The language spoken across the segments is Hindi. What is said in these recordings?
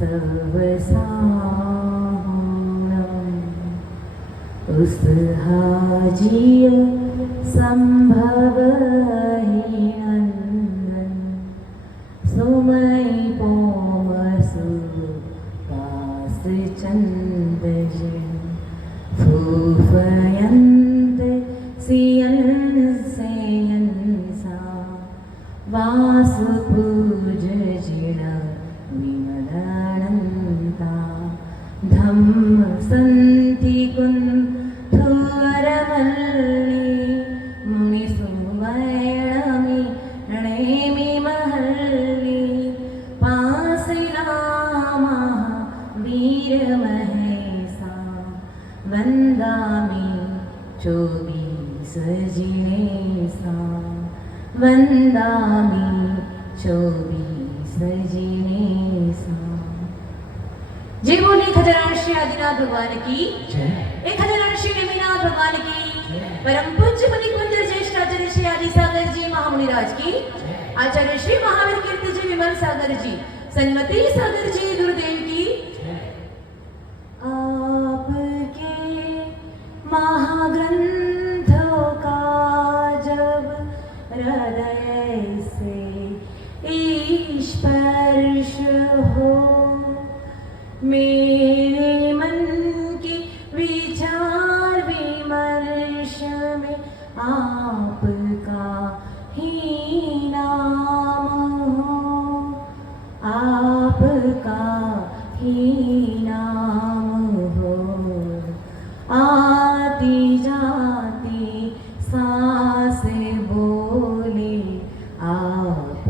सर्वसारम् उस हाजिय संभव ही नंदन सुमय पोमसु कास चंद फूफयंत सियन सेयन सा वास पूज जिण विमलनंता धम्म संति कुंथुवरमल्ली मुनि सुमयणमि णेमि महल्ली पासिनामा वीर महेसा वंदामि चोबीस जिनेसा वंदामि चोबीस जिनेसा। जय बोले खजरान श्री आदिनाथ भगवान की जय। खजरान श्री नेमिनाथ भगवान की परम पूज्य मुनि कुंज ज्येष्ठ आचार्य श्री आदि सागर जी महामुनिराज की आचार्य श्री महावीर कीर्ति जी विमल सागर जी सन्मति सागर जी गुरुदेव की आपके महाग्रंथों का जब हृदय से स्पर्श हो मेरे मन की विचार विमर्श में आपका ही नाम हो आपका ही नाम हो आती जाती सांस बोले आप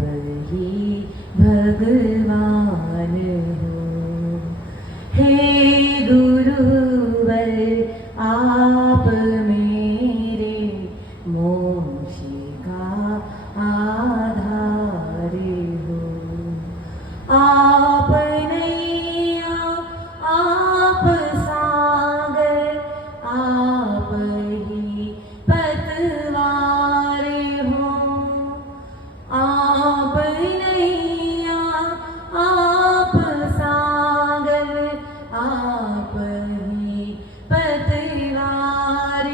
ही भगवान हो। हे गुरुवर आप मेरे मोक्ष का आधार हो। आप नैया आप सागर आप ही पतवार हो। आप नैया आप सागर आप ही पतवार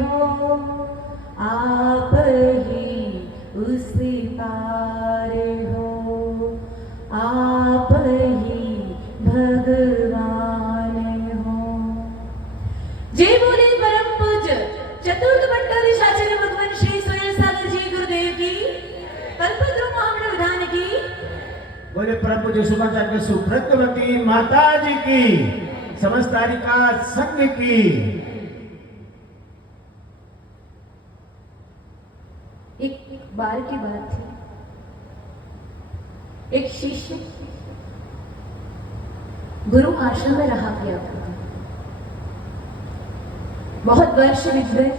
हो। आप ही उस पार हो आप ही भगवान हो। जय बोले परम पूज्य चतुर्थ भट्टाधीशाचार्य भगवान श्री सुनील सागर जी गुरुदेव की कल्पद्रुम महामंडल विधान की बोले परम पूज्य सुभाचार्य सुभद्रवती माता जी की समस्त तारिका संघ की। एक बार की बात थी। एक शिष्य गुरु आश्रम में रहा किया करता था। बहुत वर्ष बीत गए।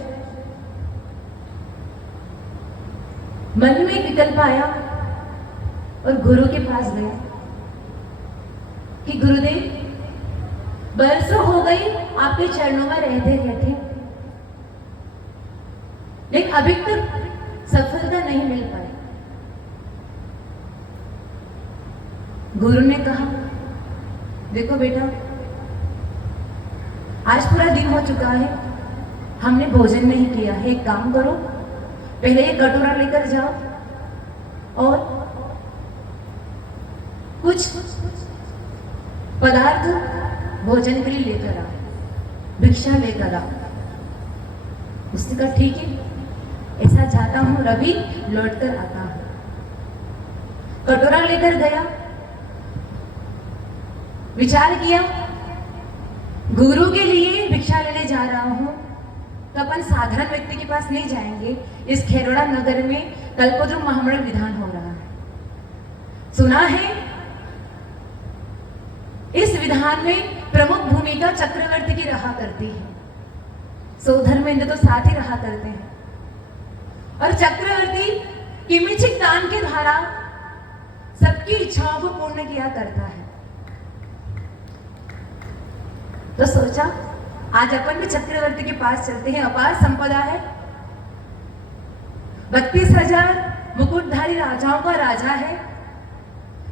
मन में एक विकल्प आया और गुरु के पास गया कि गुरुदेव बरसों हो गई आपके चरणों में रहते रहते, लेकिन अभी तक सफलता नहीं मिल पाई। गुरु ने कहा देखो बेटा, आज पूरा दिन हो चुका है, हमने भोजन नहीं किया है। एक काम करो, पहले एक कटोरा लेकर जाओ और कुछ पदार्थ भोजन के लिए लेकर आओ, भिक्षा लेकर आओ। उसने कहा ठीक है, ऐसा जाता हूं, रवि लौट कर आता हूं। कटोरा लेकर गया, विचार किया गुरु के लिए भिक्षा लेने जा रहा हूं तो अपन साधारण व्यक्ति के पास नहीं जाएंगे। इस खेरोड़ा नगर में कल्पद्रुम महामंडल विधान हो रहा है, सुना है। इस विधान में प्रमुख भूमिका चक्रवर्ती की रहा करती है। सौधर्मेंद्र तो साथ ही रहा करते हैं और चक्रवर्ती किमिचिक दान के द्वारा सबकी इच्छाओं को पूर्ण किया करता है। तो सोचा आज अपन भी चक्रवर्ती के पास चलते हैं। अपार संपदा है, 32,000 मुकुटधारी राजाओं का राजा है,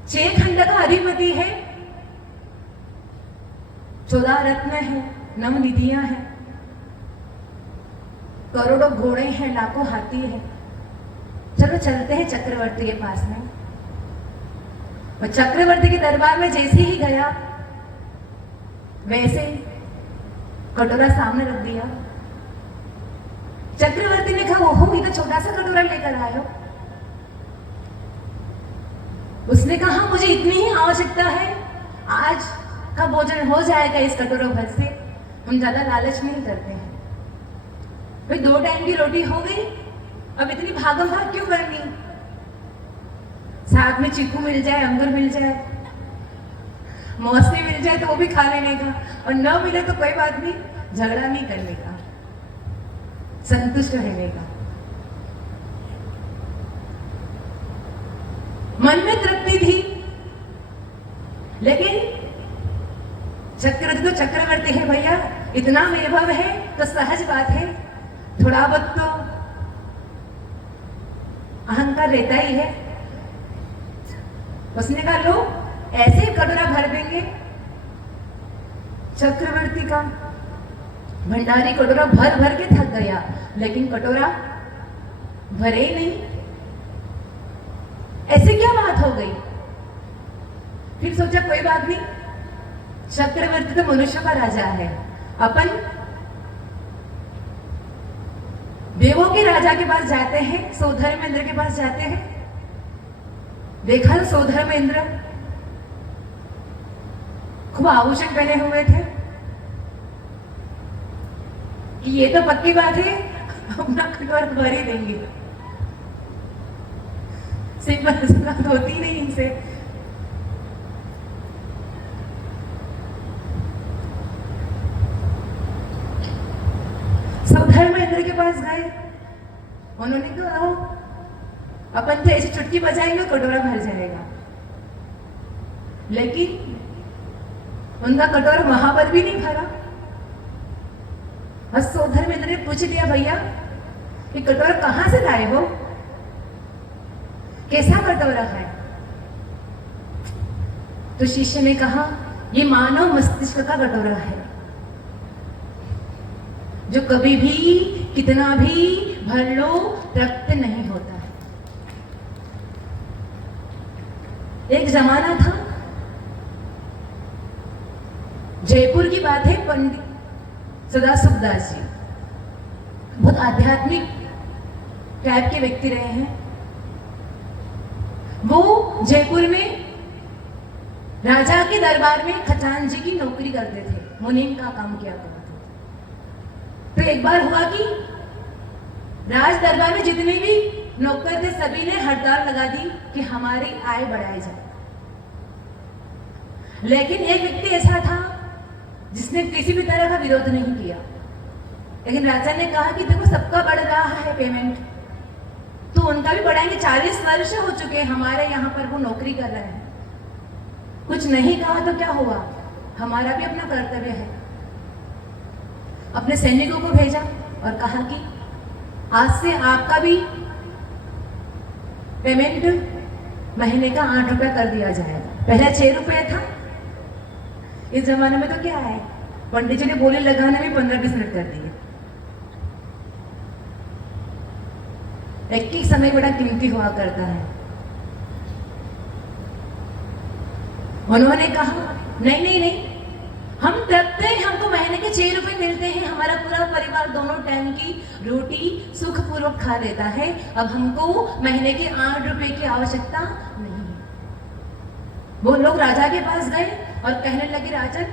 6 खंड का अधिपति है, 14 रत्न है, 9 निधियां हैं, करोड़ों घोड़े हैं, लाखों हाथी है। चलो चलते हैं चक्रवर्ती के पास में। और चक्रवर्ती के दरबार में जैसे ही गया वैसे कटोरा सामने रख दिया। चक्रवर्ती ने कहा, ओहो, ये तो छोटा सा कटोरा लेकर आए हो। उसने कहा, मुझे इतनी ही आवश्यकता है, आज का भोजन हो जाएगा इस कटोरों भर से, हम ज्यादा लालच नहीं करते हैं। भाई 2 टाइम की रोटी हो गई, अब इतनी भागम भाग क्यों करनी? साथ में चीकू मिल जाए, अंगूर मिल जाए, मौसमी मिल जाए तो वो भी खा लेने का, और न मिले तो कोई बात नहीं, झगड़ा नहीं करने का, संतुष्ट रहने का। मन में तृप्ति थी, लेकिन चक्रवर्ती तो चक्रवर्ती है भैया, इतना वैभव है तो सहज बात है, थोड़ा बहुत तो अहंकार रहता ही है। उसने कहा, लो ऐसे कटोरा भर देंगे। चक्रवर्ती का भंडारी कटोरा भर भर के थक गया, लेकिन कटोरा भरे ही नहीं। ऐसे क्या बात हो गई? फिर सोचा कोई बात नहीं, चक्रवर्ती तो मनुष्य का राजा है, अपन देवों के राजा के पास जाते हैं, सौधर्मेंद्र के पास जाते हैं। देखा सौधर्मेंद्र खूब आभूषण पहने हुए थे कि ये तो पक्की बात है, अपना कटोरा भर ही देंगे, सिंपल सी बात होती नहीं इनसे। सौधर्मेंद्र के पास गए, उन्होंने कहा, अपन तो ऐसी चुटकी बजाएंगे कटोरा भर जाएगा, लेकिन उनका कटोरा वहां पर भी नहीं भरा। और सौधर्मेंद्र ने पूछ लिया, भैया ये कटोरा कहां से लाए हो, कैसा कटोरा है? तो शिष्य ने कहा, ये मानव मस्तिष्क का कटोरा है, जो कभी भी कितना भी भर लो तृप्त नहीं होता है। एक जमाना था, जयपुर की बात है, पंडित सदाशिवदास जी बहुत आध्यात्मिक टाइप के व्यक्ति रहे हैं। वो जयपुर में राजा के दरबार में खजान जी की नौकरी करते थे, मुनीम का काम किया करते थे। तो एक बार हुआ कि राज दरबार में जितने भी नौकर थे सभी ने हड़ताल लगा दी कि हमारी आय बढ़ाई जाए। लेकिन एक व्यक्ति ऐसा था जिसने किसी भी तरह का विरोध नहीं किया। लेकिन राजा ने कहा कि देखो सबका बढ़ रहा है पेमेंट, तो उनका भी बढ़ाएंगे, 40 वर्ष हो चुके हैं हमारे यहाँ पर वो नौकरी कर रहे हैं। कुछ नहीं कहा तो क्या हुआ, हमारा भी अपना कर्तव्य है। अपने सैनिकों को भेजा और कहा कि आज से आपका भी पेमेंट महीने का 8 रुपया कर दिया जाएगा। पहले 6 रुपये था, इस जमाने में तो क्या है, पंडित जी ने बोली लगाने में 15-20 मिनट कर दिए। एक समय बड़ा कीमती हुआ करता है। उन्होंने कहा, नहीं नहीं नहीं, हम तृप्त हैं, हमको महीने के 6 रुपए मिलते हैं, हमारा पूरा परिवार दोनों टाइम की रोटी सुखपूर्वक खा लेता है, अब हमको महीने के 8 रुपए की आवश्यकता नहीं है। वो लोग राजा के पास गए और कहने लगे, राजन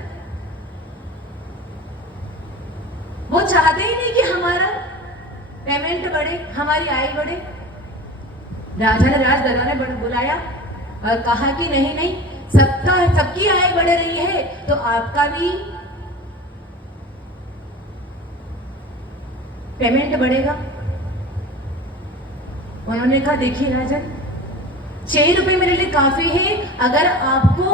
वो चाहते ही नहीं कि हमारा पेमेंट बढ़े, हमारी आय बढ़े। राजा ने राज दरबार में बुलाया और कहा कि नहीं नहीं, सबकी आय बढ़ रही है तो आपका भी पेमेंट बढ़ेगा। उन्होंने कहा, देखिए राजन, 6 रुपए मेरे लिए काफी है, अगर आपको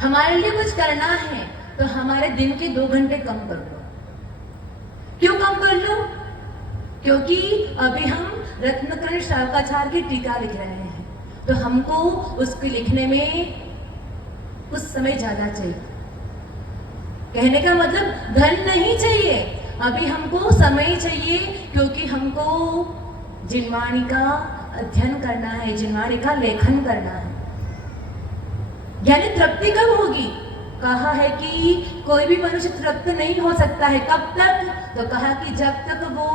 हमारे लिए कुछ करना है तो हमारे दिन के 2 घंटे कम कर दो। क्यों कम कर लो? क्योंकि अभी हम रत्नकर्ण शाकाचार की टीका लिख रहे हैं, तो हमको उसको लिखने में कुछ समय ज्यादा चाहिए। कहने का मतलब धन नहीं चाहिए, अभी हमको समय चाहिए, क्योंकि हमको जिनवाणी का अध्ययन करना है, जिनवाणी का लेखन करना है। यानी तृप्ति कब होगी? कहा है कि कोई भी मनुष्य तृप्त नहीं हो सकता है। कब तक? तो कहा कि जब तक वो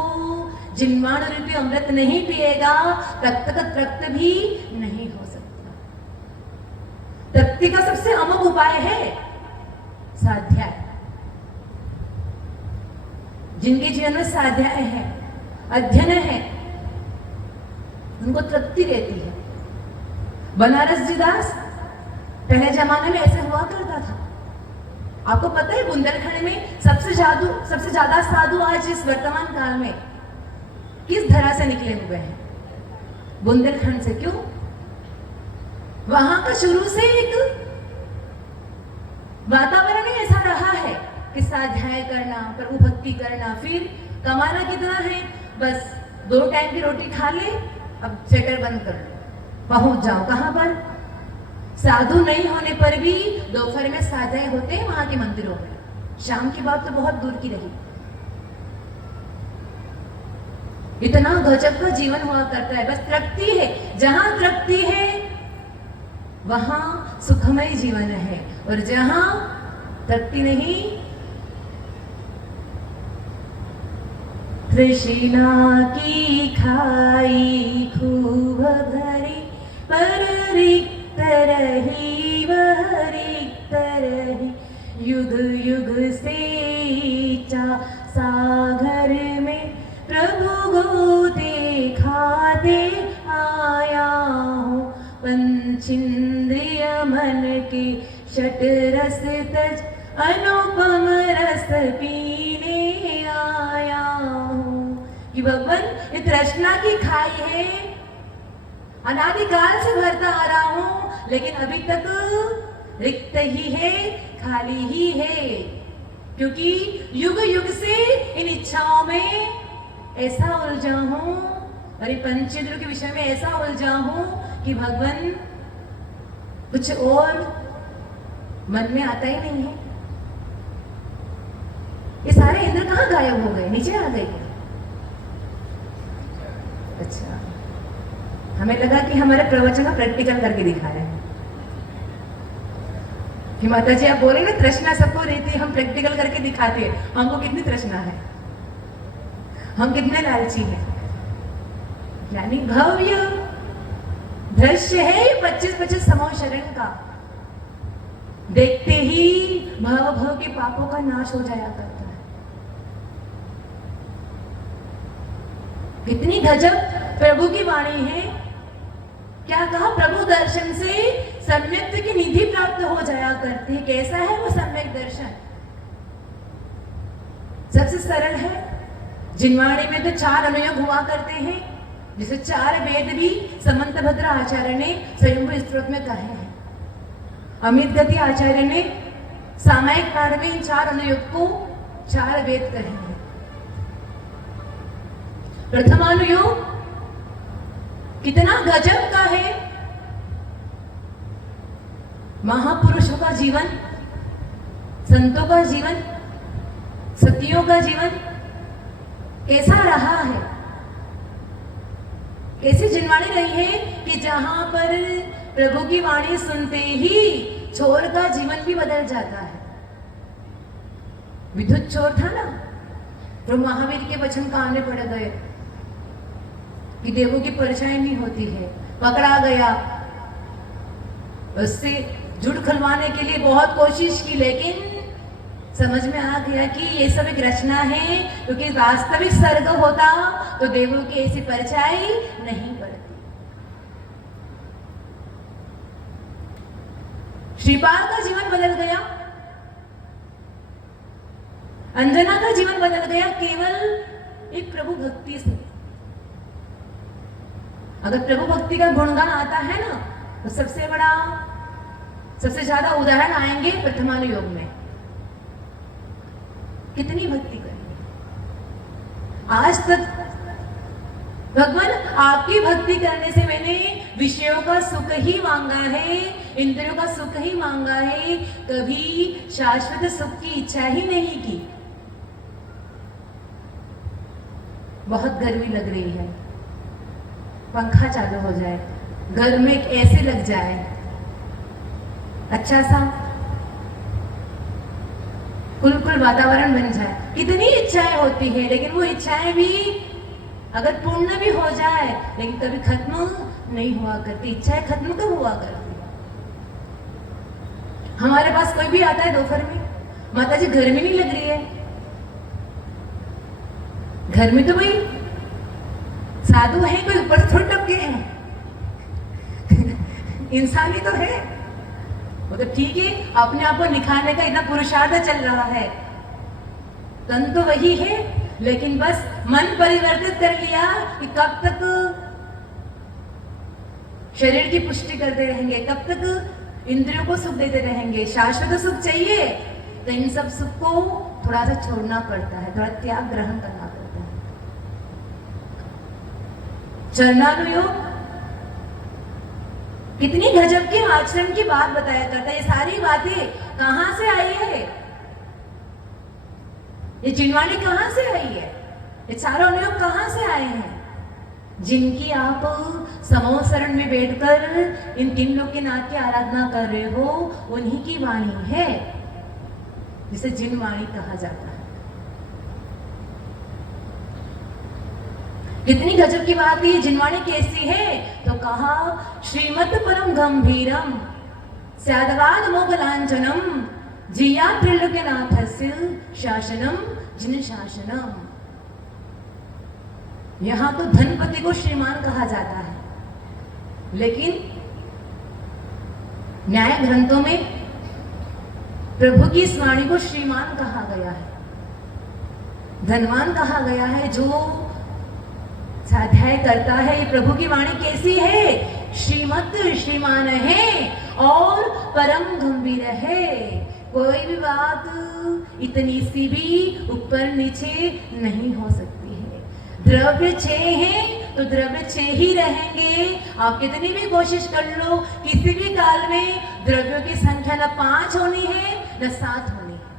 जिनवाण रूपी अमृत नहीं पिएगा तब तक तृप्त भी नहीं हो सकता। तृप्ति का सबसे अमोघ उपाय है स्वाध्याय। जिनके जीवन में स्वाध्याय है, अध्ययन है, उनको तृप्ति रहती है। बनारस जी दास पहले जमाने में ऐसे हुआ करता था। आपको पता है बुंदेलखंड में सबसे ज्यादा साधु आज इस वर्तमान काल में किस धरा से निकले हुए हैं? बुंदेलखंड से। क्यों? वहां का शुरू से एक वातावरण ही ऐसा रहा है कि स्वाध्याय करना, प्रभु भक्ति करना, फिर कमाना कितना है, बस 2 टाइम की रोटी खा ले, अब शटर बंद कर लो, पहुंच जाओ कहां पर? साधु नहीं होने पर भी दोपहर में स्वाध्याय होते हैं वहां के मंदिरों में। शाम की बात तो बहुत दूर की रही। इतना गजब का जीवन हुआ करता है। बस तृप्ति है, जहां तृप्ति है वहां सुखमय जीवन है, और जहां तृप्ति नहीं, तृष्णा की खाई खूब भरी पर रिक्त रही, वह रिक्त रही, युग युग से चा सागर में प्रभु गोते खाते आया हूँ। पंचेंद्रिय मन के षट रस तज अनुपम रस पीने आया हूँ। कि भगवान ये तृष्णा की खाई है, अनादिकाल से भरता आ रहा हूँ, लेकिन अभी तक रिक्त ही है, खाली ही है, क्योंकि युग युग से इन इच्छाओं में ऐसा उलझा हूँ, और ये पंचेंद्रियों के विषय में ऐसा उलझा हूँ कि भगवान कुछ और मन में आता ही नहीं है। ये सारे इंद्र कहाँ गायब हो गए? नीचे आ गए? अच्छा, हमें लगा कि हमारे प्रवचन का प्रैक्टिकल करके दिखा रहे हैं कि माता जी आप बोले ना तृष्णा सबको रहती है, हम प्रैक्टिकल करके दिखाते हैं हमको कितनी तृष्णा है, हम कितने लालची हैं। यानी भव्य दृश्य है 25-25 समूह शरण का, देखते ही भव भव के पापों का नाश हो जाया करता है। कितनी गजब प्रभु की वाणी है। क्या कहा? प्रभु दर्शन से सम्यक की निधि प्राप्त हो जाया करती है। कैसा है वो सम्यक दर्शन? सबसे सरल है। जिनवाणी में तो 4 अनुयोग हुआ करते हैं, जिसे 4 वेद भी समंतभद्र आचार्य ने स्वयंभू स्तोत्र में कहे हैं। अमित गति आचार्य ने सामायिक पाठ में इन 4 अनुयोग को 4 वेद कहे हैं। प्रथमानुयोग कितना गजब का है। महापुरुषों का जीवन, संतों का जीवन, सतियों का जीवन कैसा रहा है, कैसी जिनवाणी रही है कि जहां पर प्रभु की वाणी सुनते ही चोर का जीवन भी बदल जाता है। विद्युत चोर था ना, तो महावीर के वचन कान में पड़ गए कि देवों की परछाई नहीं होती है, पकड़ा गया। उससे झूठ खुलवाने के लिए बहुत कोशिश की, लेकिन समझ में आ गया कि ये सब एक रचना है, क्योंकि वास्तविक स्वर्ग होता तो देवों की ऐसी परछाई नहीं पड़ती। श्रीपाल का जीवन बदल गया, अंजना का जीवन बदल गया केवल एक प्रभु भक्ति से। अगर प्रभु भक्ति का गुणगान आता है ना, तो सबसे ज्यादा उदाहरण आएंगे प्रथमानुयोग में। कितनी भक्ति करें। आज तक भगवान आपकी भक्ति करने से मैंने विषयों का सुख ही मांगा है, इंद्रियों का सुख ही मांगा है, कभी शाश्वत सुख की इच्छा ही नहीं की। बहुत गर्मी लग रही है, पंखा चालू हो जाए, घर में एक एसी लग जाए, अच्छा सा कुल वातावरण बन जाए। कितनी इच्छाएं होती है, लेकिन वो इच्छाएं भी अगर पूर्ण भी हो जाए लेकिन कभी खत्म नहीं हुआ करती। इच्छाएं खत्म कब हुआ करती? हमारे पास कोई भी आता है दोपहर में, माता जी गर्मी नहीं लग रही है? घर में तो भाई साधु है, कोई ऊपर से थोड़ी टपके हैं इंसान ही तो है। वो तो ठीक है, अपने आप को निखारने का इतना पुरुषार्थ चल रहा है, तन तो वही है, लेकिन बस मन परिवर्तित कर लिया कि कब तक शरीर की पुष्टि करते रहेंगे, कब तक इंद्रियों को सुख देते रहेंगे। शाश्वत सुख चाहिए तो इन सब सुख को थोड़ा सा छोड़ना पड़ता है, थोड़ा त्याग ग्रहण करना पड़ता है। चरणानुयोग कितनी गजब के आचरण की बात बताया करता है। ये सारी बातें कहां से आई है? ये जिनवाणी कहां से आई है? ये चारों अनुयोग कहां से आए हैं? जिनकी आप समूह शरण में बैठकर इन तीन लोग के नाथ की आराधना कर रहे हो, उन्हीं की वाणी है, जिसे जिनवाणी कहा जाता है। कितनी गजब की बात है। जिनवाणी कैसी है? तो कहा श्रीमत परम गंभीरम स्यादवाद मोगलांचनम जिया त्रिलोक्यनाथस्य शासनम जिन शासनम। यहां तो धनपति को श्रीमान कहा जाता है, लेकिन न्याय ग्रंथों में प्रभु की इस वाणी को श्रीमान कहा गया है, धनवान कहा गया है। जो स्वाध्याय करता है, ये प्रभु की वाणी कैसी है? श्रीमत श्रीमान है और परम गंभीर है। कोई भी बात इतनी सी भी ऊपर नीचे नहीं हो सकती है। द्रव्य 6 है तो द्रव्य 6 ही रहेंगे। आप कितनी भी कोशिश कर लो, किसी भी काल में द्रव्यों की संख्या न 5 होनी है न 7 होनी है।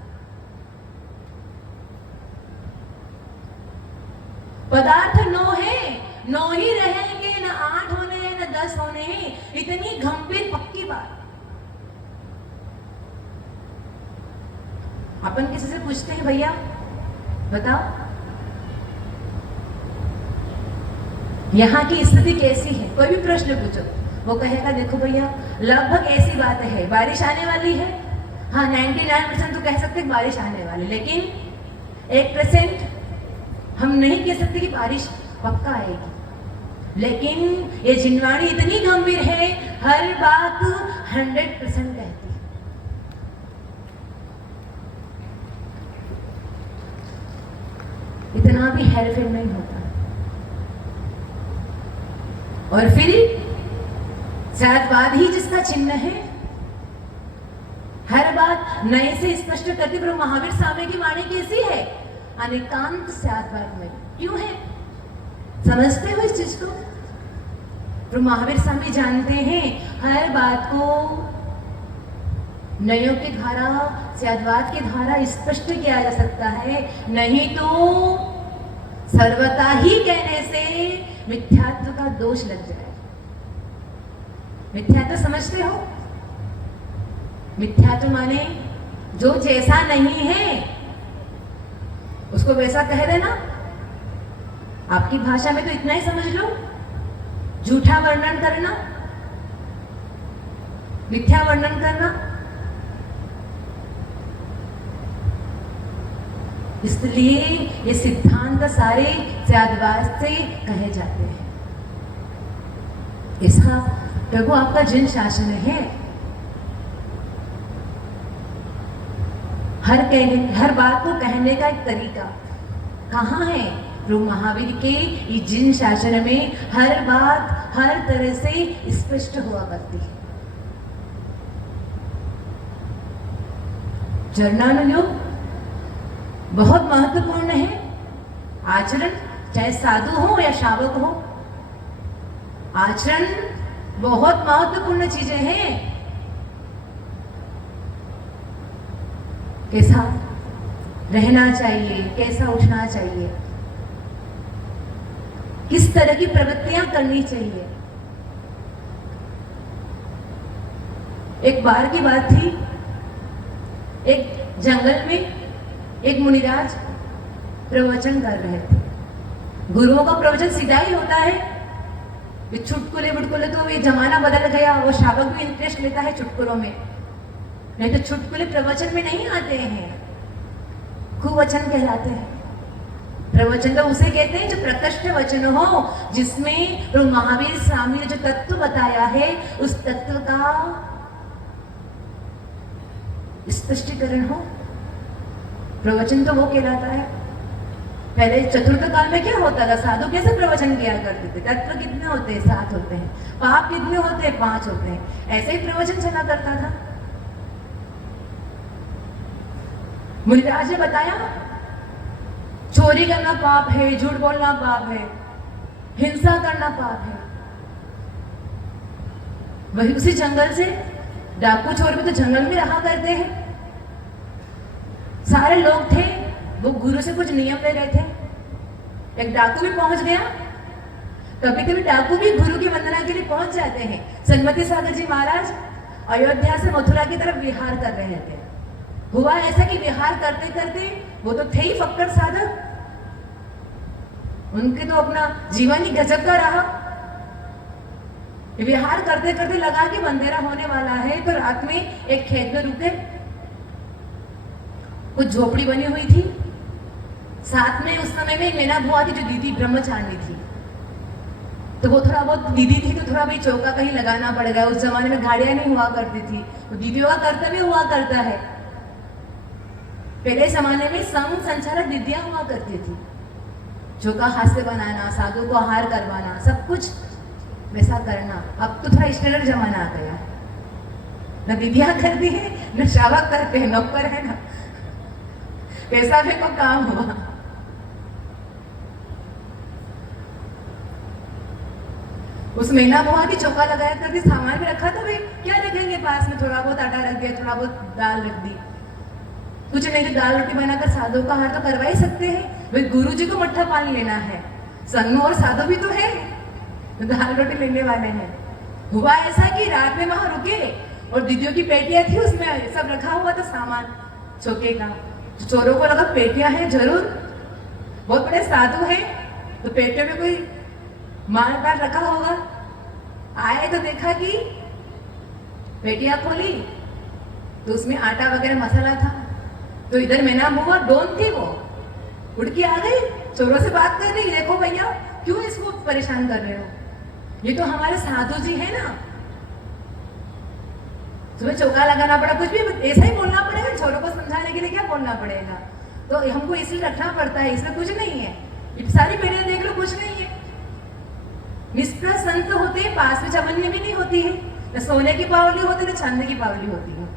पदार्थ 9 है, 9 ही रहेंगे, न 8 होने हैं न 10 होने हैं। इतनी गंभीर पक्की बात। अपन किसी से पूछते हैं, भैया बताओ यहाँ की स्थिति कैसी है? कोई भी प्रश्न पूछो, वो कहेगा देखो भैया लगभग ऐसी बात है, बारिश आने वाली है। हाँ 99% तो कह सकते हैं बारिश आने वाली, लेकिन 1% हम नहीं कह सकते कि बारिश पक्का आएगी। लेकिन ये जिनवाणी इतनी गंभीर है, हर बात 100% कहती है। इतना भी हेरफेर नहीं होता। और फिर सत्यवाद ही जिसका चिन्ह है, हर बात नए से स्पष्ट करती। प्रभु महावीर स्वामी की वाणी कैसी है? अनेकांत सत्यवाद में। क्यों है? समझते हो इस चीज को? प्रभु महावीर स्वामी जानते हैं हर बात को नयों की धारा, सत्यवाद की धारा स्पष्ट किया जा सकता है, नहीं तो सर्वथा ही कहने से मिथ्यात्व का दोष लग जाए। मिथ्यात्व समझते हो? मिथ्यात्व माने जो जैसा नहीं है उसको वैसा कह देना। आपकी भाषा में तो इतना ही समझ लो, झूठा वर्णन करना, मिथ्या वर्णन करना। इसलिए ये सिद्धांत सारे सत्यवाद से कहे जाते हैं। इसका प्रभु आपका जिन शासन है। हर बात को कहने का एक तरीका कहाँ है? प्रभु महावीर के ये जिन शासन में हर बात हर तरह से स्पष्ट हुआ करती है। चरणानुयोग बहुत महत्वपूर्ण है। आचरण, चाहे साधु हो या शावक हो, आचरण बहुत महत्वपूर्ण चीजें हैं। कैसा रहना चाहिए, कैसा उठना चाहिए, किस तरह की प्रवृत्तियां करनी चाहिए। एक बार की बात थी, एक जंगल में एक मुनिराज प्रवचन कर रहे थे। गुरुओं का प्रवचन सीधा ही होता है। ये चुटकुले बुटकुले तो ये जमाना बदल गया, वो शावक भी इंटरेस्ट लेता है चुटकुलों में, नहीं तो चुटकुले प्रवचन में नहीं आते हैं, कुवचन कहलाते हैं। प्रवचन तो उसे कहते हैं जो प्रकृष्ट वचन हो, जिसमें प्रभु महावीर स्वामी ने जो तत्व बताया है उस तत्व का स्पष्टीकरण हो। प्रवचन तो वो कहलाता है। पहले चतुर्थ काल में क्या होता था, साधु कैसे प्रवचन किया करते थे। तत्व कितने होते हैं, 7 होते हैं। पाप कितने होते हैं, 5 होते हैं। ऐसे ही प्रवचन चला करता था। मुनिराज ने बताया चोरी करना पाप है, झूठ बोलना पाप है, हिंसा करना पाप है। वही उसी जंगल से डाकू चोर भी तो जंगल में रहा करते हैं। सारे लोग थे, वो गुरु से कुछ नियम ले रहे थे। एक डाकू भी पहुंच गया। कभी कभी डाकू भी गुरु की वंदना के लिए पहुंच जाते हैं। सन्मति सागर जी महाराज अयोध्या से मथुरा की तरफ विहार कर रहे थे। हुआ ऐसा कि विहार करते करते वो तो थे ही फक्कड़ साधक, उनके तो अपना जीवन ही गजब का रहा। विहार करते करते लगा कि अंधेरा होने वाला है, तो रात में एक खेत में रुके। कुछ झोपड़ी बनी हुई थी, साथ में उस समय में मैना बुआ थी जो दीदी ब्रह्मचारिणी थी। तो वो थोड़ा बहुत दीदी थी तो थोड़ा भाई चौका कहीं लगाना पड़ गया। उस जमाने में गाड़ियां नहीं हुआ करती थी, तो दीदियों का कर्तव्य हुआ करता है। पहले जमाने में संघ संचालक विद्या हुआ करती थी, चौका हाथ से बनाना, साधु को आहार करवाना, सब कुछ वैसा करना। अब तो थोड़ा स्टैंडर्ड जमाना आ गया, न विद्या करती है न श्रावक करते हैं, नौकर है ना पैसा भी को काम हुआ। उस मैना बुआ की चौका लगाया करती, सामान भी रखा था। भाई क्या रखेंगे पास में, थोड़ा बहुत आटा रख दिया, थोड़ा बहुत दाल रख दी, कुछ नहीं तो दाल रोटी बनाकर साधु का आहार तो करवा ही सकते हैं। भाई गुरु जी को मट्ठा पानी लेना है, संग में और साधु भी तो है, तो दाल रोटी लेने वाले हैं। हुआ ऐसा कि रात में वहां रुके और दीदियों की पेटियां थी, उसमें सब रखा हुआ था सामान चौके का। तो चोरों को लगा पेटियां हैं जरूर, बहुत बड़े साधु हैं, तो पेटियों में कोई माल पाल रखा होगा। आए तो देखा कि पेटियां खोली तो उसमें आटा वगैरह मसाला था। तो इधर मैना बुआ डोन थी, वो उड़ के आ गई, चोरों से बात कर रही, देखो भैया क्यों इसको परेशान कर रहे हो, ये तो हमारे साधु जी है ना। तुम्हें चौका लगाना पड़ा, कुछ भी ऐसा ही बोलना पड़ेगा, छोरों को समझाने के लिए क्या बोलना पड़ेगा, तो हमको इसलिए रखना पड़ता है, इसमें कुछ नहीं है। ये सारी पेड़ियां देख लो, कुछ नहीं है। निष्प्रह संत होते हैं, पास में चवन्नी भी नहीं होती है, न सोने की पावली होती न चांदी की पावली होती है।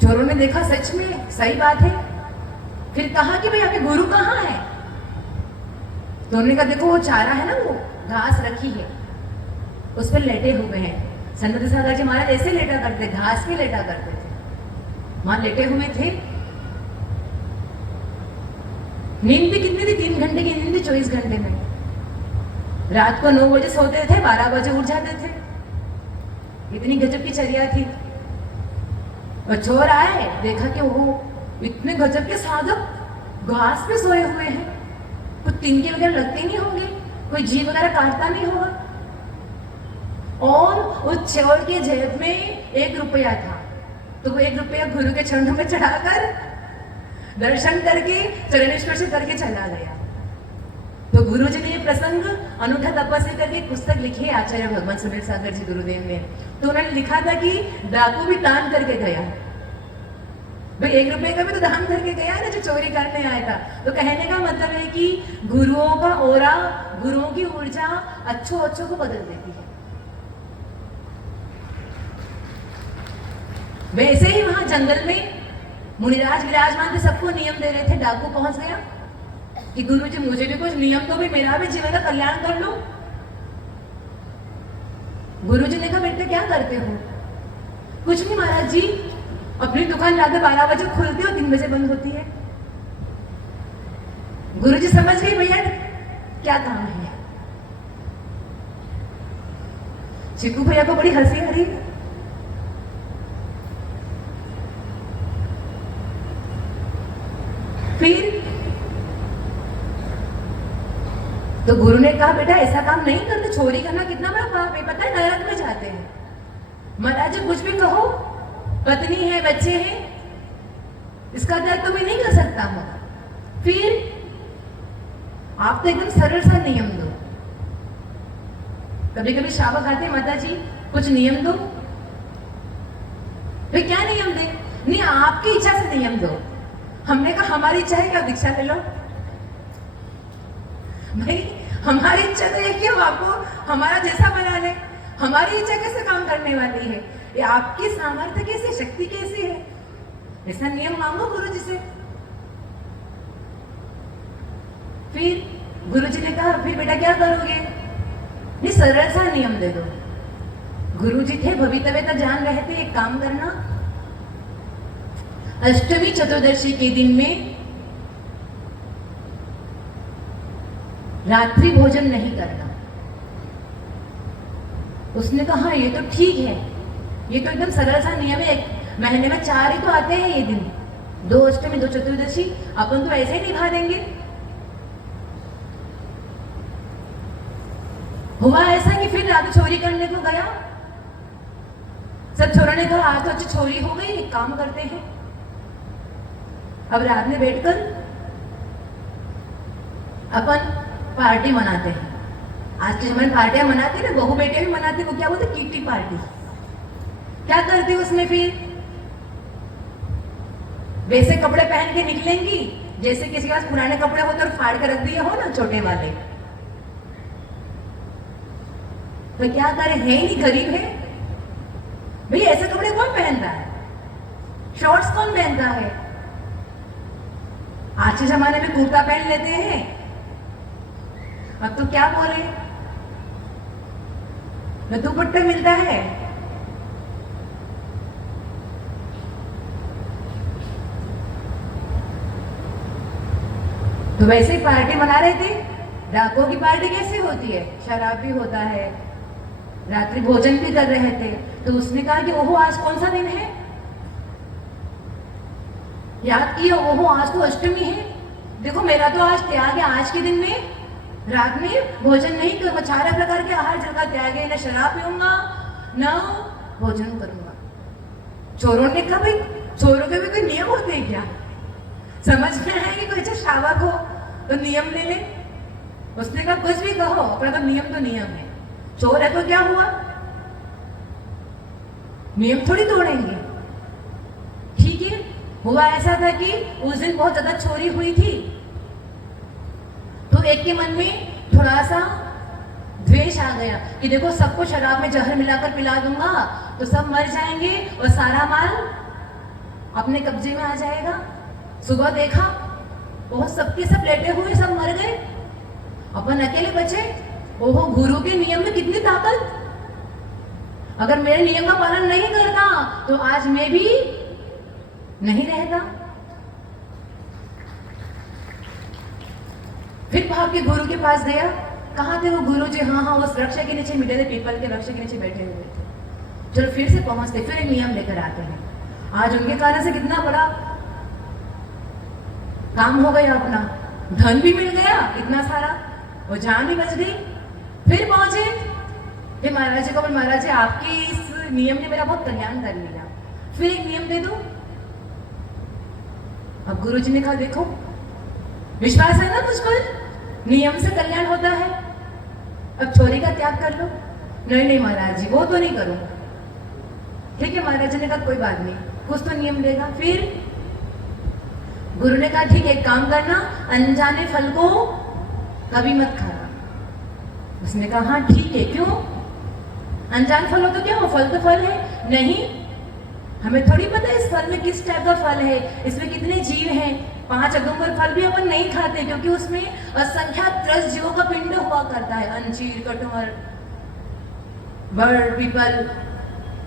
चोरों ने देखा सच में सही बात है, फिर कहा कि भाई अभी गुरु कहाँ है। तो उन्होंने कहा देखो वो चारा है ना, वो घास रखी है, उस पर लेटे हुए हैं। सन्मति सागर जी महाराज ऐसे लेटा करते, घास पे लेटा करते थे, वहां लेटे हुए थे। नींद भी कितनी थी, 3 घंटे की नींद थी 24 घंटे में। रात को 9 बजे सोते थे, 12 बजे उठ जाते थे, इतनी गजब की चर्या थी। और चोर आए, देखा कि वो इतने गजब के साधक घास पे सोए हुए हैं, कुछ तिनके वगैरह लगते नहीं होंगे, कोई जीव वगैरह काटता नहीं होगा। और उस चोर के जेब में 1 रुपया था, तो वो 1 रुपया गुरु के चरणों में चढ़ाकर दर्शन करके चरण स्पर्श करके चला गया। तो गुरु जी ने ये प्रसंग अनूठा तपस्या करके एक पुस्तक लिखी है, आचार्य भगवान सुनील सागर जी गुरुदेव ने। तो उन्होंने लिखा था कि डाकू भी दान करके गया। भाई 1 रुपए का भी तो दान करके गया ना, जो चोरी करने आया था। तो कहने का मतलब है कि गुरुओं का ओरा, गुरुओं की ऊर्जा अच्छों अच्छों को बदल देती है। वैसे ही वहां जंगल में मुनिराज विराजमान थे, सबको नियम दे रहे थे। डाकू पहुंच गया कि गुरु जी मुझे भी कुछ नियम दो, भी मेरा भी जीवन का कल्याण कर लो। गुरु जी ने कहा बेटे क्या करते हो? कुछ नहीं महाराज जी, अपनी दुकान रात 12 बजे खुलती है और 3 बजे बंद होती है। गुरुजी समझ गए भैया क्या काम है। चिकू भैया को बड़ी हंसी आ रही है। फिर तो गुरु ने कहा बेटा ऐसा काम नहीं करते, चोरी करना कितना बड़ा पाप है, पता है नरक में जाते हैं। महाराज जी कुछ भी कहो, पत्नी है बच्चे हैं, इसका त्याग तो मैं नहीं कर सकता हूं। फिर आप तो एकदम सरल सा नियम दो। कभी कभी श्रावक आते हैं माता जी कुछ नियम दो। वे क्या नियम दे? नहीं आपकी इच्छा से नियम दो। हमने कहा हमारी इच्छा है क्या, दीक्षा ले लो। भाई हमारी इच्छा तो है कि आपको हमारा जैसा बना ले। हमारी इच्छा कैसे काम करने वाली है? ये आपकी सामर्थ्य कैसी, शक्ति कैसी है? ऐसा नियम मांगो गुरु जी से। फिर गुरु जी ने कहा फिर बेटा क्या करोगे? नहीं सरल सा नियम दे दो। गुरु जी थे भवितव्यता जान रहे थे, एक काम करना, अष्टमी चतुर्दशी के दिन में रात्रि भोजन नहीं करना। उसने कहा हाँ ये तो ठीक है, ये तो एकदम सरल सा नियम है, महीने में 4 ही तो आते हैं ये दिन, 2 अष्टमी 2 चतुर्दशी, अपन तो ऐसे ही निभा देंगे। हुआ ऐसा कि फिर रात चोरी करने को गया। सब चोरों ने कहा आज तो अच्छी चोरी हो गई, एक काम करते हैं, अब रात में बैठकर अपन पार्टी मनाते हैं। आज के जमाने पार्टियां मनाते ना, बहू बेटे भी मनाते, वो क्या बोलते किटी पार्टी। क्या करते उसमें फिर वैसे कपड़े पहन के निकलेंगी जैसे किसी के पास पुराने कपड़े होते और फाड़ के रख दिए हो ना छोटे वाले। तो क्या करे, है ही नहीं, गरीब है भाई, ऐसे कपड़े कौन पहनता है, शॉर्ट्स कौन पहनता है। आज के जमाने में कुर्ता पहन लेते हैं। अब तो क्या बोले, न दुपट्टा मिलता है। तो वैसे ही पार्टी मना रहे थे। डाकुओं की पार्टी कैसे होती है, शराब भी होता है, रात्रि भोजन भी कर रहे थे। तो उसने कहा कि ओहो आज कौन सा दिन है, याद किया, ओहो आज तो अष्टमी है, देखो मेरा तो आज त्याग है, आज के दिन में रात में भोजन नहीं करूंगा, 4 प्रकार के आहार जल का त्याग है, न शराब पीऊंगा न भोजन करूंगा। चोरों ने कहा भाई चोरों के भी कोई नियम होते हैं क्या, समझ में आया कि कोई अच्छा श्रावक हो तो नियम ले ले। उसने कहा कुछ भी कहो, अपना तो नियम है, चोर है तो क्या हुआ, नियम थोड़ी तोड़ेंगे। ठीक है, हुआ ऐसा था कि उस दिन बहुत ज्यादा चोरी हुई थी, तो एक के मन में थोड़ा सा द्वेष आ गया कि देखो सबको शराब में जहर मिलाकर पिला दूंगा तो सब मर जाएंगे और सारा माल अपने कब्जे में आ जाएगा। सुबह देखा बहुत सबके सब लेटे हुए, सब मर गए, अपन अकेले बचे। ओहो गुरु के नियम में कितनी ताकत, अगर मेरे नियम का पालन नहीं करता तो आज मैं भी नहीं रहता। फिर भाग के गुरु के पास गया। कहाँ थे वो गुरु जी? हाँ उस वृक्ष के नीचे मिले थे, पीपल के वृक्ष के नीचे बैठे हुए थे। चलो फिर से पहुंचते, फिर एक नियम लेकर आते हैं। आज उनके कारण से कितना बड़ा काम हो गया, अपना धन भी मिल गया इतना सारा और जान भी बच गई। फिर पहुंचे, फिर महाराज जी को बोले महाराज जी आपके इस नियम ने मेरा बहुत कल्याण कर लिया, फिर एक नियम दे दो। अब गुरु जी ने कहा देखो विश्वास है ना मुझ पर, नियम से कल्याण होता है, अब चोरी का त्याग कर लो। नहीं महाराज जी वो तो नहीं करूंगा। ठीक है, महाराज जी ने कहा कोई बात नहीं, कुछ तो नियम देगा। फिर गुरु ने कहा ठीक है एक काम करना, अनजाने फल को कभी मत खाना। उसने कहा हाँ ठीक है, क्यों, अनजान फल हो तो क्या हो, फल तो फल है। नहीं, हमें थोड़ी पता है इस फल में किस टाइप का फल है, इसमें कितने जीव हैं। 5 अगुंबर फल भी अपन नहीं खाते क्योंकि उसमें असंख्यात 10 जीवों का पिंड हुआ करता है, अंजीर, कटहल, बड़, पीपल,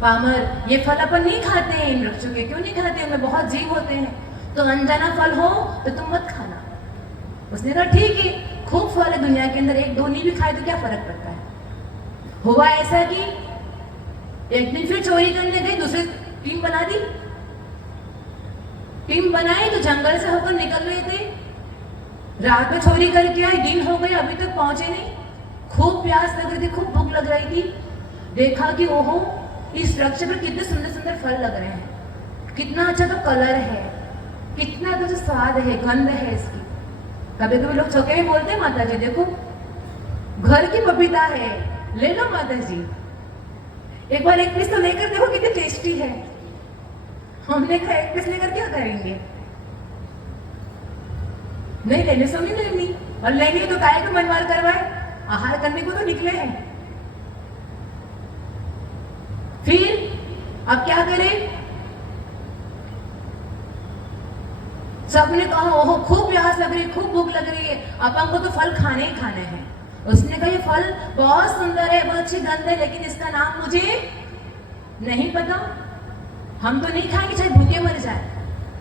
पामर ये फल अपन नहीं खाते हैं, इन वृक्षों के क्यों नहीं खाते, उनमें बहुत जीव होते हैं, तो अनजाना फल हो तो तुम मत खाना। उसने कहा ठीक है, खूब फल है दुनिया के अंदर, एक दो नहीं भी खाए तो क्या फर्क पड़ता है। हुआ ऐसा कि एक दिन फिर चोरी करने गई, दूसरी टीम बना दी, टीम बनाई तो जंगल से होकर निकल रहे थे, रात में चोरी करके आए, दिन हो गए अभी तक पहुंचे नहीं, खूब प्यास लग रही थी, खूब भूख लग रही थी, देखा कि ओहो इस वृक्ष पर कितने सुंदर सुंदर फल लग रहे हैं, कितना अच्छा तो कलर है, कितना तो स्वाद है, गंध है इसकी। कभी कभी लोग चौके में बोलते हैं माता जी देखो घर की पपीता है, ले लो माता जी, एक बार एक पीस तो लेकर देखो कितनी टेस्टी है। हमने कहा एक पीस लेकर क्या करेंगे, नहीं लेने सो नहीं लेनी, और लेनी तो काय को मनमार करवाए, आहार करने को तो निकले हैं। फिर अब क्या करें, सबने कहा ओहो खूब प्यास लग रही है, खूब भूख लग रही है, अपन को तो फल खाने ही खाने हैं। उसने कहा ये फल बहुत सुंदर है, बहुत अच्छी गंध है, लेकिन इसका नाम मुझे नहीं पता, हम तो नहीं खाएंगे चाहे भूखे मर जाए।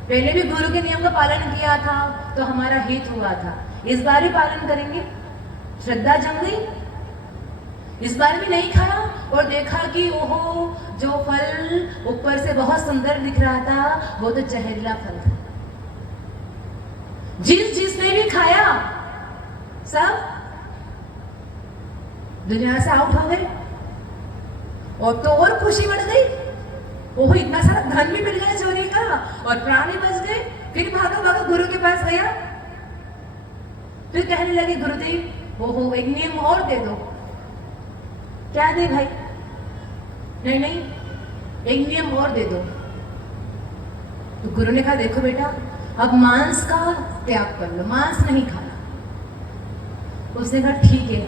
पहले भी गुरु के नियम का पालन किया था तो हमारा हित हुआ था, इस बार भी पालन करेंगे। श्रद्धा जम गई, इस बार भी नहीं खाया और देखा कि ओहो जो फल ऊपर से बहुत सुंदर दिख रहा था वो तो जहरीला फल था। जिसने भी खाया सब दुनिया से आउट हो गए, और तो और खुशी बढ़ गई, ओहो इतना सारा धन भी मिल गया चोरी का और प्राण भी बच गए। फिर भागा भागा गुरु के पास गया, फिर कहने लगे गुरुदेव ओहो एक नियम और दे दो। क्या दे भाई, नहीं नहीं एक नियम और दे दो। तो गुरु ने कहा देखो बेटा अब मांस का त्याग कर लो, मांस नहीं खाना। उसने कहा ठीक है,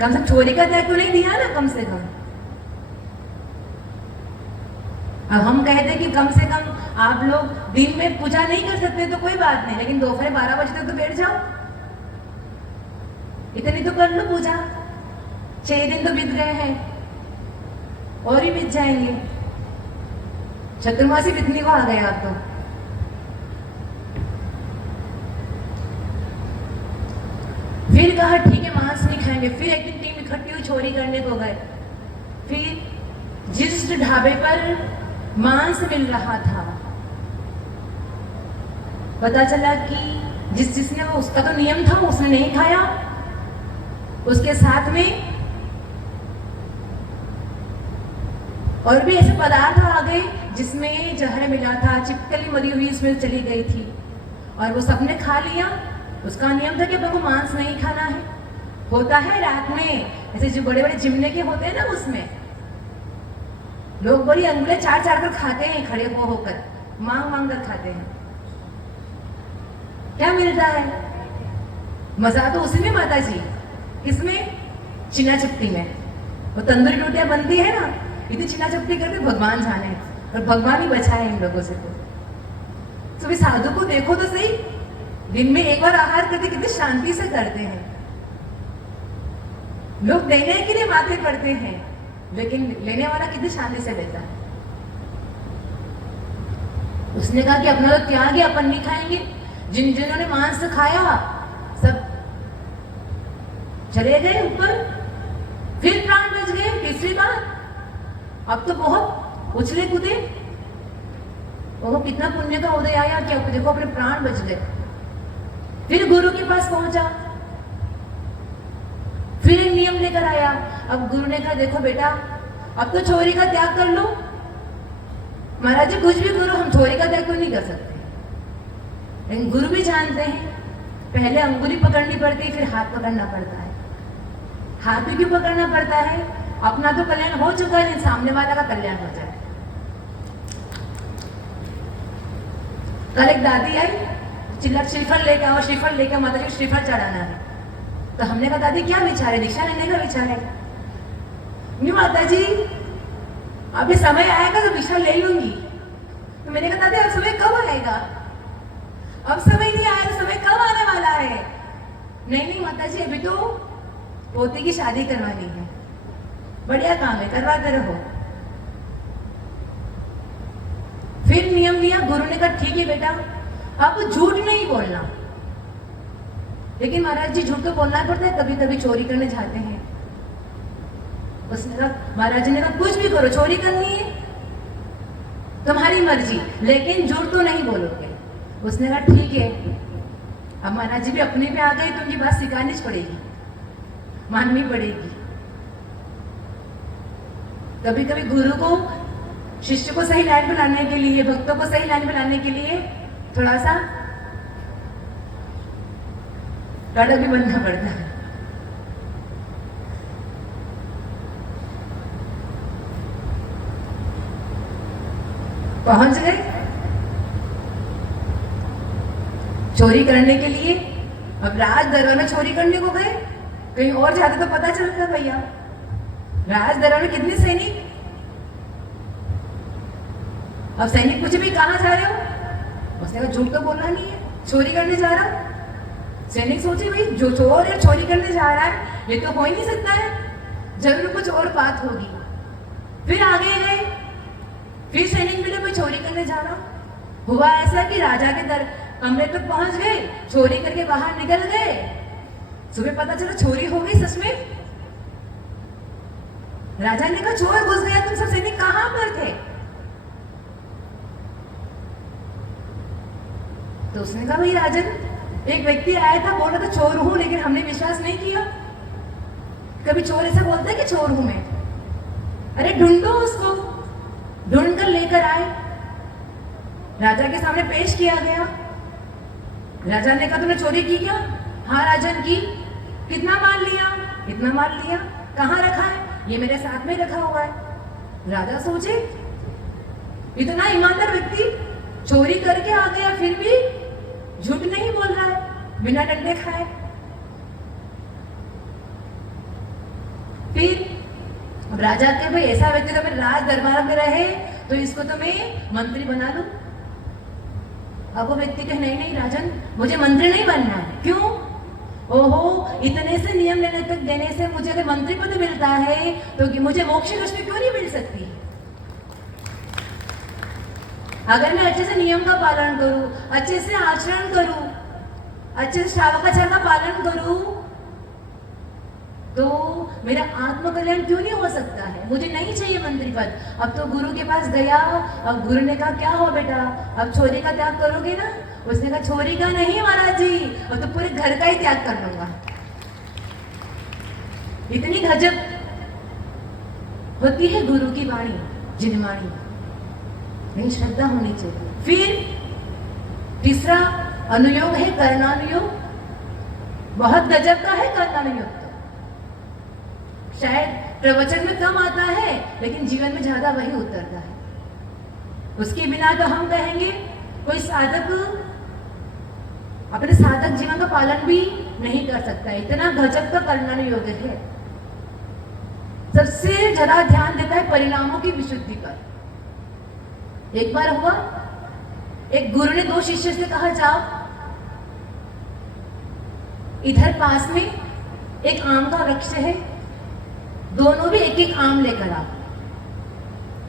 कम से कम चोरी का त्याग तो नहीं दिया ना, कम से कम। अब हम कहते हैं कि कम से कम आप लोग दिन में पूजा नहीं कर सकते तो कोई बात नहीं, लेकिन दोपहर 12 बजे तक तो बैठ जाओ, इतनी तो कर लो पूजा। 6 दिन तो बीत गए हैं और ही बीत जाएंगे, चतुर्मासी बितने को आ गए आप तो। फिर कहा ठीक है मांस नहीं खाएंगे। फिर एक दिन टीम इकट्ठी हुई, चोरी करने को गए। फिर जिस ढाबे पर मांस मिल रहा था पता चला कि जिसने वो, उसका तो नियम था उसने नहीं खाया, उसके साथ में और भी ऐसे पदार्थ आ गए जिसमें जहर मिला था, चिपकली मरी हुई इसमें चली गई थी, और वो सबने खा लिया। उसका नियम था कि अपन को मांस नहीं खाना है। होता है रात में ऐसे जो बड़े बड़े चिमने के होते हैं ना, उसमें लोग बड़ी अंगुलें चाट चाट कर खाते हैं, खड़े होकर मांग मांग कर खाते हैं। क्या मिलता है, मजा तो उसी में माता जी, किसमें, चिना चपटी में। वो तंदूरी रोटियां बनती है ना, इतनी चिना चपटी करके भगवान जाने, और भगवान ही बचाए इन लोगों से। तो भी साधु को देखो तो सही, दिन में एक बार आहार करते कितनी शांति से करते हैं। लोग देने के लिए माथे पड़ते हैं, लेकिन लेने वाला कितनी शांति से लेता है। उसने कहा कि अपना तो त्याग है, अपन नहीं खाएंगे। जिन्होंने मांस खाया सब चले गए ऊपर, फिर प्राण बच गए। तीसरी बार अब तो बहुत उछले कूदे, वो कितना पुण्य का उदय आया कि अब देखो अपने प्राण बच गए। फिर गुरु के पास पहुंचा, फिर एक नियम लेकर आया। अब गुरु ने कहा देखो बेटा अब तो चोरी का त्याग कर लो। महाराज जी कुछ भी करो, हम चोरी का त्याग तो नहीं कर सकते, लेकिन गुरु भी जानते हैं पहले अंगुली पकड़नी पड़ती है, फिर हाथ पकड़ना पड़ता है। हाथ भी क्यों पकड़ना पड़ता है, अपना तो कल्याण हो चुका है, सामने वाला का कल्याण हो जाए। कल एक दादी आई, चिल्लर श्रीफल लेके आओ, श्रीफल लेके माता जी श्रीफल चढ़ाना है। तो हमने कहा दादी क्या विचार है, दीक्षा लेने का विचार है। नहीं माता जी अभी समय आएगा तो दीक्षा ले लूंगी। तो मैंने कहा दादी अब समय कब आएगा, अब समय नहीं आया तो समय कब आने वाला है। नहीं नहीं माता जी अभी तो पोते की शादी करवानी है। बढ़िया काम है, करवाते रहो। किया? गुरु ने कहा ठीक है बेटा, अब झूठ नहीं बोलना। लेकिन महाराज जी झूठ तो बोलना पड़ता है, कभी कभी चोरी करने जाते हैं। उसने कहा, महाराज जी ने कहा कुछ भी करो, चोरी करनी है तुम्हारी मर्जी, लेकिन झूठ तो नहीं बोलोगे। उसने कहा ठीक है। अब महाराज जी भी अपने पे आ गए तो उनकी बात सिखानी पड़ेगी, माननी पड़ेगी। कभी कभी गुरु को शिष्य को सही लाइन पे लाने के लिए, भक्तों को सही लाइन पे लाने के लिए थोड़ा सा कड़क भी बनना पड़ता है। पहुंच गए चोरी करने के लिए। अब राज दरबार में चोरी करने को गए, कहीं और जाते तो पता चलता भैया। राज दरबार में कितने सैनिक, अब सैनिक पूछे भी कहाँ जा रहे हो? उसने कहा झूठ तो बोलना नहीं है, चोरी करने जा रहा। सैनिक सोचे भाई जो चोर है चोरी करने जा रहा है, ये तो हो ही नहीं सकता है, जरूर कुछ और बात होगी। फिर आगे गए, फिर सैनिक मिले कोई चोरी करने जा रहा। हुआ ऐसा कि राजा के कमरे तक पहुंच गए, चोरी करके बाहर निकल गए। सुबह पता चला चोरी हो गई सच में। राजा ने कहा चोर घुस गया, तुम सब सैनिक कहां पर थे? तो उसने कहा भाई राजन, एक व्यक्ति आया था, बोल रहा था चोर हूं, लेकिन हमने विश्वास नहीं किया। कभी चोर ऐसा बोलता है कि चोर हूं मैं? अरे ढूंढो उसको। ढूंढ कर लेकर आए, राजा के सामने पेश किया गया। राजा ने कहा तुमने चोरी की क्या? हाँ राजन की। कितना माल लिया? इतना माल लिया। कहाँ रखा है? ये मेरे साथ में रखा हुआ है। राजा सोचे इतना ईमानदार व्यक्ति चोरी करके आ गया, फिर भी झूठ नहीं बोल रहा है, बिना डंडे खाए। फिर अब राजा के भाई ऐसा व्यक्ति तो मेरे राज दरबार में रहे तो इसको तो मैं मंत्री बना लूं। अब वो व्यक्ति कहे नहीं नहीं राजन, मुझे मंत्री नहीं बनना है। क्यों? ओहो, इतने से नियम लेने तक देने से मुझे अगर मंत्री पद मिलता है तो कि मुझे मोक्ष लक्ष्मी क्यों नहीं मिल सकती? अगर मैं अच्छे से नियम का पालन करूं, अच्छे से आचरण करूं, अच्छे से श्रावकाचार का पालन करूं, तो मेरा आत्म कल्याण क्यों नहीं हो सकता है? मुझे नहीं चाहिए मंत्री पद। अब तो गुरु के पास गया, अब गुरु ने कहा क्या हो बेटा, अब चोरी का त्याग करोगे ना? उसने कहा चोरी का नहीं महाराज जी, अब तो पूरे घर का ही त्याग कर लूंगा। इतनी गजब होती है गुरु की वाणी, जिनवाणी। नहीं, श्रद्धा होनी चाहिए। फिर तीसरा अनुयोग है कर्णानुयोग। बहुत गजब का है कर्णानुयोग। शायद प्रवचन में कम आता है, लेकिन जीवन में ज्यादा वही उतरता है। उसके बिना तो हम कहेंगे कोई साधक अपने साधक जीवन का पालन भी नहीं कर सकता। इतना गजब का कर्णानुयोग है। सबसे ज्यादा ध्यान देता है परिणामों की विशुद्धि पर। एक बार हुआ, एक गुरु ने दो शिष्य से कहा जाओ इधर पास में एक आम का वृक्ष है, दोनों भी एक एक आम लेकर आओ।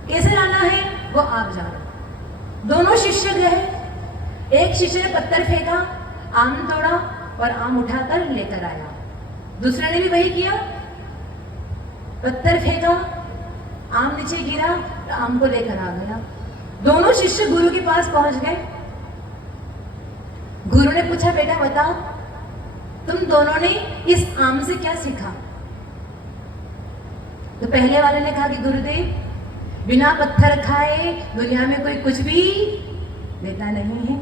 कैसे लाना है वो आप जानो। दोनों शिष्य गए। एक शिष्य ने पत्थर फेंका, आम तोड़ा और आम उठाकर लेकर आया। दूसरे ने भी वही किया, पत्थर फेंका, आम नीचे गिरा, आम को लेकर आ गया। दोनों शिष्य गुरु के पास पहुंच गए। गुरु ने पूछा बेटा बताओ तुम दोनों ने इस आम से क्या सीखा? तो पहले वाले ने कहा कि गुरुदेव बिना पत्थर खाए दुनिया में कोई कुछ भी लेता नहीं है।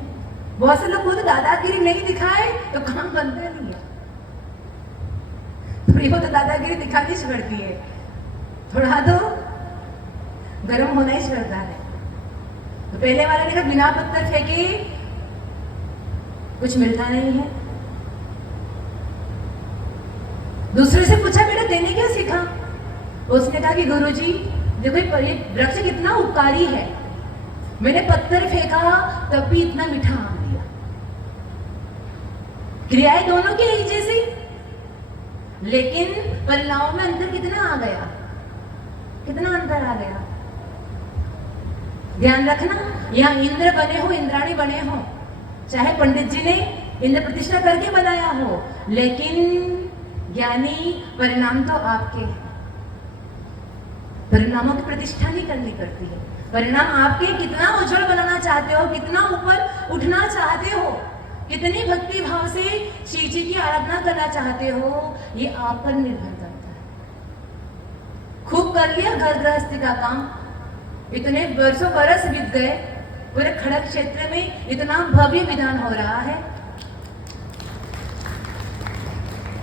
बहुत से लोग बोलते दादागिरी नहीं दिखाए तो काम बनता नहीं है। थोड़ी बहुत दादागिरी दिखानी पड़ती है, थोड़ा तो गर्म होना ही पड़ता है। तो पहले वाले ने कहा बिना पत्थर फेंके कुछ मिलता नहीं है। दूसरे से पूछा बेटा तेने क्या सीखा? उसने कहा कि गुरुजी देखो ये वृक्ष कितना उपकारी है, मैंने पत्थर फेंका तब भी इतना मीठा आम दिया। क्रियाएं दोनों की एक जैसी, लेकिन परिणामों में अंतर कितना आ गया, कितना अंतर आ गया। ध्यान रखना, यहाँ इंद्र बने हो, इंद्राणी बने हो, चाहे पंडित जी ने इंद्र प्रतिष्ठा करके बनाया हो, लेकिन ज्ञानी परिणाम तो आपके हैं। परिणामों की प्रतिष्ठा नहीं करनी पड़ती है। परिणाम आपके, कितना उज्जवल बनाना चाहते हो, कितना ऊपर उठना चाहते हो, कितनी भक्ति भाव से श्री जी की आराधना करना चाहते हो, ये आप पर निर्भर करता है। खूब कर लिया घर गृहस्थी का काम, इतने वर्षों बरस बीत गए, पूरे खड़क क्षेत्र में इतना भव्य विधान हो रहा है,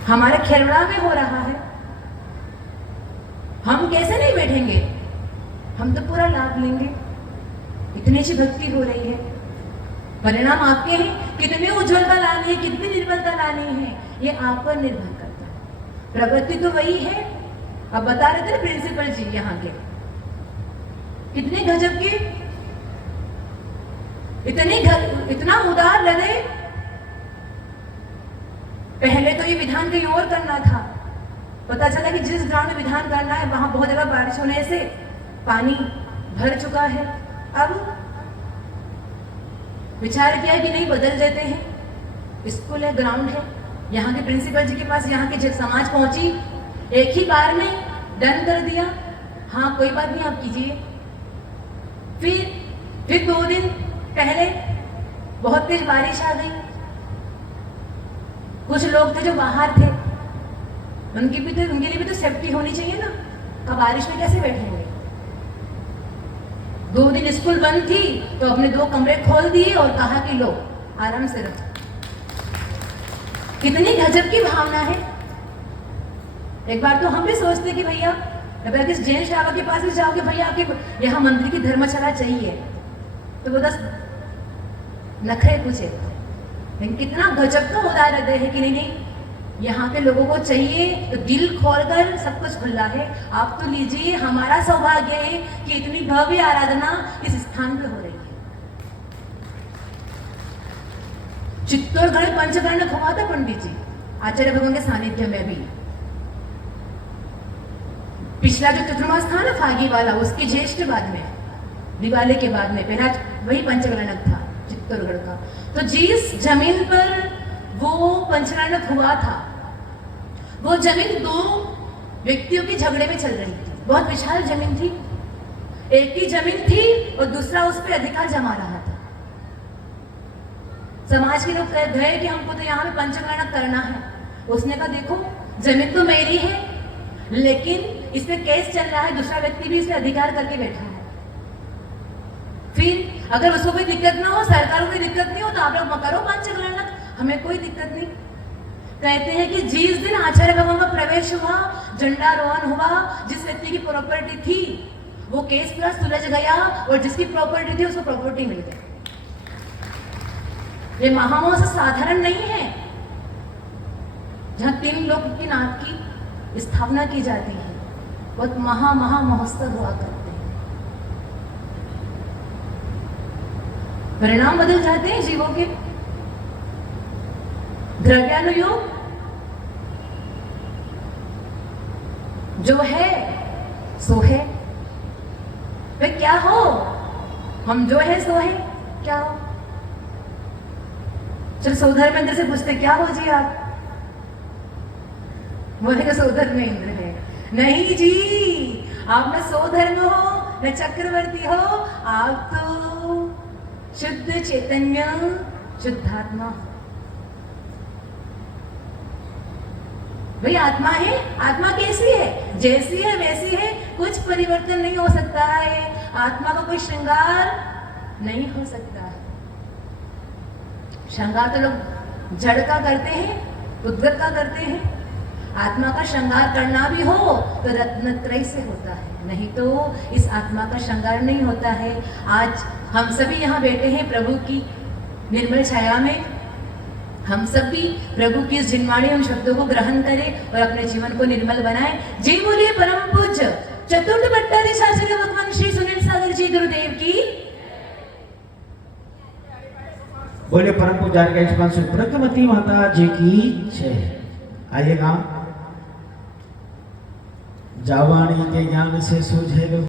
हमारे खेरड़ा में हो रहा है, हम कैसे नहीं बैठेंगे? हम तो पूरा लाभ लेंगे। इतनी अच्छी भक्ति हो रही है, परिणाम आपके हैं। कितनी उज्ज्वलता लानी है, कितनी निर्मलता लानी है, ये आप पर निर्भर करता है। प्रवृत्ति तो वही है। अब बता रहे थे प्रिंसिपल जी यहाँ के, कितने गजब के, इतना उदार हृदय। पहले तो ये विधान कहीं और करना था, पता चला कि जिस ग्राउंड में विधान करना है वहां बहुत जगह बारिश होने से पानी भर चुका है। अब विचार किया कि नहीं, बदल देते हैं। स्कूल है, ग्राउंड है, यहाँ के प्रिंसिपल जी के पास यहाँ की जब समाज पहुंची, एक ही बार में डन कर दिया, हाँ कोई बात नहीं आप कीजिए। फिर 2 दिन पहले बहुत तेज बारिश आ गई। कुछ लोग थे जो बाहर थे, उनके लिए भी तो सेफ्टी होनी चाहिए ना, अब बारिश में कैसे बैठेंगे? 2 दिन स्कूल बंद थी तो अपने 2 कमरे खोल दिए और कहा कि लो आराम से रहो। कितनी गजब की भावना है। एक बार तो हम भी सोचते कि भैया अगर किस जैन श्रावक के पास भी जाओगे, भैया आपके यहाँ मंदिर की धर्मशाला चाहिए, तो वो 10 नखरे पूछे। लेकिन कितना गजब का उदार हृदय है कि नहीं, यहाँ के लोगों को चाहिए तो दिल खोलकर सब कुछ खुला है। आप तो लीजिए, हमारा सौभाग्य है कि इतनी भव्य आराधना इस स्थान पर हो रही है। चित्तौड़गढ़ पंचकर्ण खुआ था पंडित जी आचार्य भगवान के सानिध्य में भी। पिछला जो चतुर्मास था ना फागी वाला, उसके ज्येष्ठ बाद में, दिवाली के बाद में पहला वही पंचकर्ण था चित्तौड़गढ़ का। तो जिस जमीन पर वो पंचकर्ण हुआ था, वो जमीन 2 व्यक्तियों के झगड़े में चल रही थी। बहुत विशाल जमीन थी, एक की जमीन थी और दूसरा उस पर अधिकार जमा रहा था। समाज के लोग गए कि हमको तो यहाँ पे पंचकर्ण करना है। उसने कहा देखो जमीन तो मेरी है, लेकिन इस पे केस चल रहा है, दूसरा व्यक्ति भी इस पे अधिकार करके बैठा है। फिर अगर उसको कोई दिक्कत ना हो, सरकार को कोई दिक्कत नहीं हो, तो आप लोग करो पंचकर्ण, हमें कोई दिक्कत नहीं। कहते हैं कि जिस दिन आचार्य भगवान का प्रवेश हुआ, झंडारोहण हुआ, जिस व्यक्ति की प्रॉपर्टी थी वो केस पूरा सुलझ गया और जिसकी प्रॉपर्टी थी उसको प्रॉपर्टी मिल गई। ये महामहोत्सव साधारण नहीं है, जहां 3 लोग की नाथ की स्थापना की जाती है, बहुत महोत्सव हुआ करते हैं। परिणाम बदल जाते हैं जीवों के। द्रव्यानुयोग जो है सो है, वे क्या हो, हम जो है सो है, क्या हो? चल सौधर में इंद्र से पूछते क्या हो जी आप? बोलेगा सौधर में इंद्र है। नहीं जी, आप न सौधर्म हो न चक्रवर्ती हो, आप तो शुद्ध चैतन्य शुद्धात्मा हो। भाई आत्मा है, आत्मा कैसी है? जैसी है वैसी है, कुछ परिवर्तन नहीं हो सकता है। आत्मा का कोई श्रृंगार नहीं हो सकता है। श्रृंगार तो लोग जड़ का करते हैं, उद्गत का करते हैं। आत्मा का श्रृंगार करना भी हो तो रत्नत्रय से होता है, नहीं तो इस आत्मा का श्रृंगार नहीं होता है। आज हम सभी यहाँ बैठे हैं प्रभु की निर्मल छाया में। हम सब भी प्रभु की इस जिनवाणी उन शब्दों को ग्रहण करें और अपने जीवन को निर्मल बनाएं। जय बोलिए परम पूज्य चतुर्थ भट्टाचार्य भगवान श्री सुनील सागर जी गुरुदेव की। बोले परम पूज्य सुप्रज्ञमती माता जी की जय। आइएगा, जावाणी के ज्ञान से सूझे